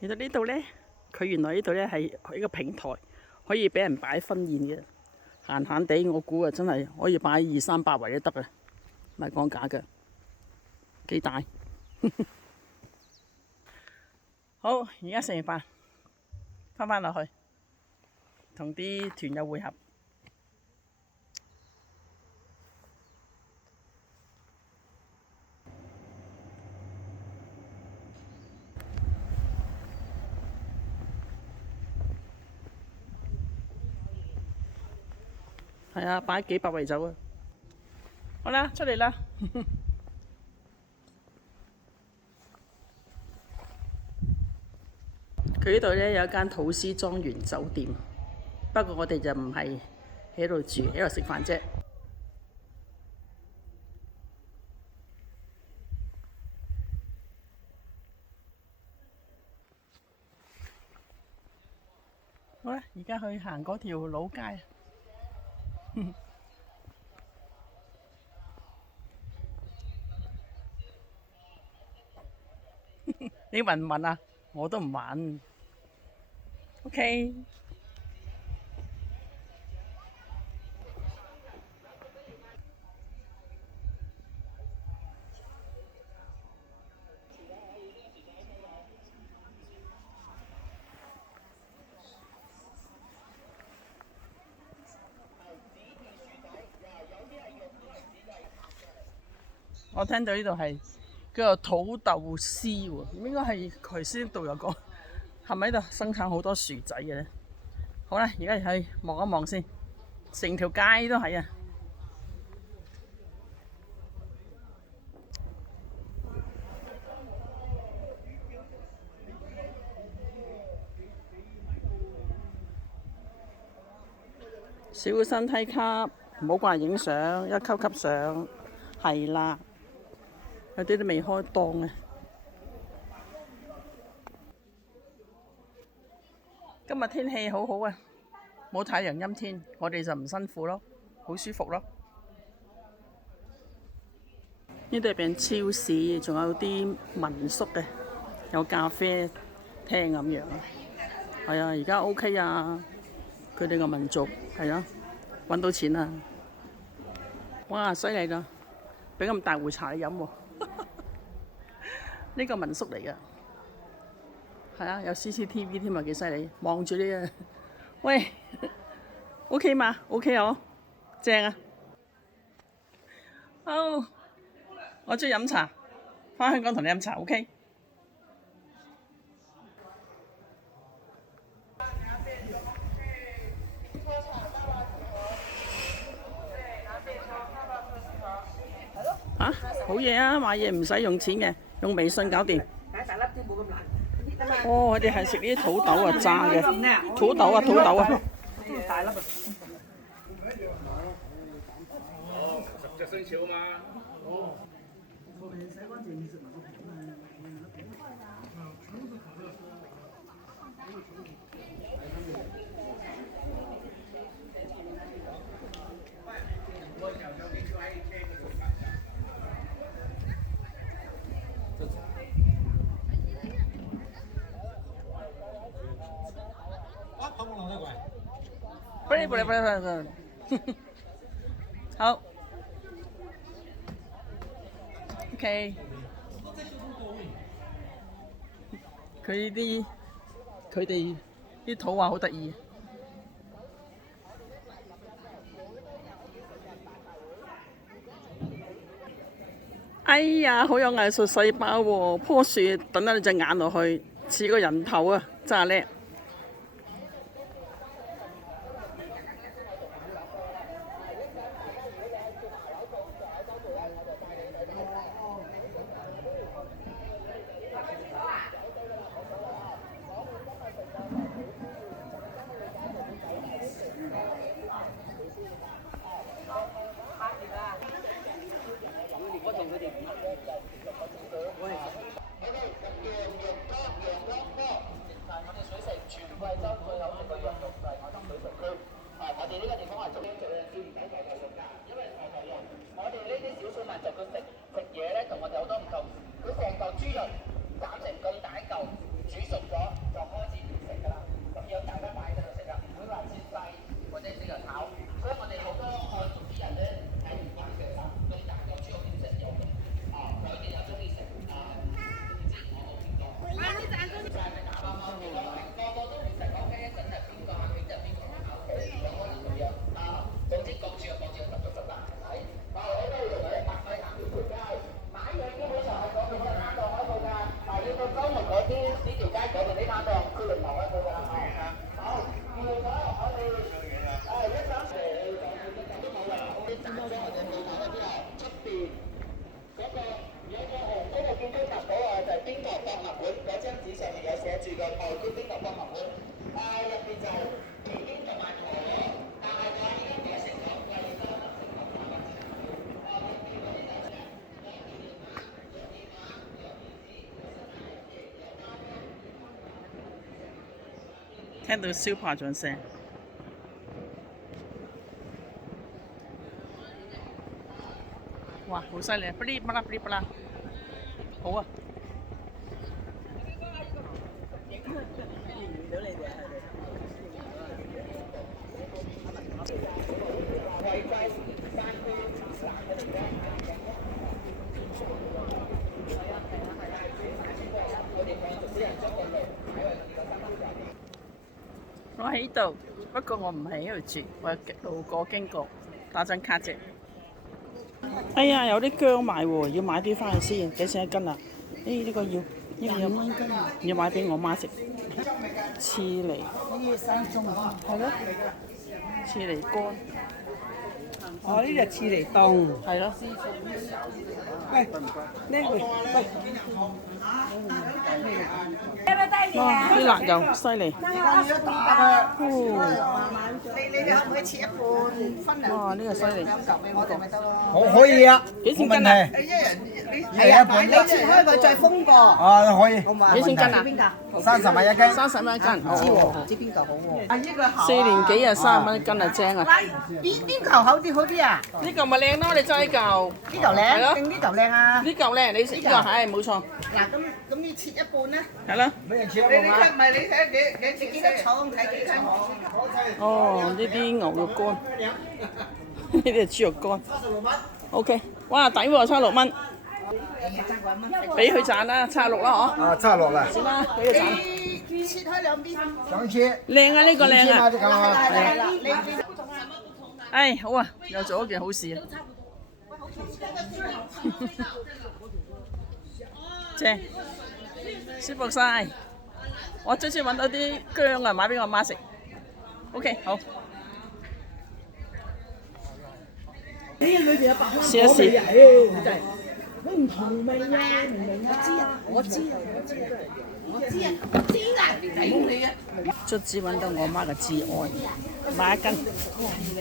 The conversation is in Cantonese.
原來呢度呢，佢原來呢度呢係一個平台，可以俾人擺婚宴嘅。閒閒地，我估啊，真係可以擺200-300圍都得啊，唔係講假嘅，幾大。好，而家食完飯，返落去，同啲團友會合。係啊，擺幾百圍走啊！好啦，出嚟啦！佢呢度呢有一間土司莊園酒店，不過我哋就唔係喺度住，喺度食飯啫。好啦，而家去行嗰條老街。你問唔問啊？我都唔玩。OK。我聽到呢度係叫做土豆絲喎，應該係佢先導遊講，係咪喺度生產好多薯仔嘅咧？好啦，而家去望一望先，成條街都係啊！小身梯級，唔好掛影相，一級級上，係啦。有啲都未開檔啊！今日天氣好好啊，冇太陽陰天，我哋就唔辛苦咯，好舒服咯。呢度入邊超市，仲有啲民宿嘅，有咖啡廳咁樣。係啊，而家 OK 啊，佢哋個民族係啊，揾到錢啊！哇，犀利啦！俾咁大壺茶你飲喎，呢個民宿嚟㗎。係啊，有 CCTV 添啊，幾犀利！望住你啊，喂，OK 嘛？OK 哦，正啊！好，我中意飲茶，返香港同你飲茶 OK。啊，好嘢啊！買嘢唔使用錢嘅，用微信搞掂。哦，佢哋係食呢啲土豆啊，炸嘅土豆啊，土豆啊。大粒啊！哦，10隻生肖嘛。哦。不，好，OK。佢哋啲土話好得意。哎呀，好有藝術細胞喎！棵樹等咗你隻眼落去，似個人頭啊，真係叻！聽到燒炮仗聲。哇，好犀利！噼哩啪啦噼哩啪啦，好啊！我喺呢度，不過我唔係喺度住，我係路過經過，打張卡啫。哎呀，有啲薑賣喎，要買啲翻去先，幾錢一斤啊？呢個要，呢個要買俾我媽食。刺梨，係咯，刺梨乾。哦，呢就刺梨凍。係咯。喂，呢個喂。哇！啲辣油犀利。你可唔可以切一半分兩？哇！呢個犀利。我哋咪得咯。我可以啊，幾錢斤啊？係啊，你切開佢再封過。啊，可以。幾錢斤啊邊個30蚊一斤。 30蚊一斤。唔知邊個好喎？啊，呢個4年幾啊，30蚊一斤啊，正啊！邊嚿好啲好啲啊？呢嚿咪靚咯，你揸呢嚿。呢嚿靚定呢嚿靚啊？呢嚿靚，你食呢個係冇錯。嗱，咁你切一半咧？係啦。沒人切你睇唔係你睇你幾多重睇幾重？哦，呢啲牛肉乾，呢啲係豬肉乾。OK， 哇，抵喎，76蚊。俾佢賺啦，76啦，嗬。啊，差落啦。算啦，俾佢賺。你切開兩邊。想切。靚啊，呢個靚啊。係啦，你唉，好啊，又做一件好事啊。正，舒服晒。我最先揾到啲薑啊，買俾我媽食。OK， 好。試一試。你唔同味啊，明唔明啊？我知啊。卒之揾到我媽嘅至愛，買一斤。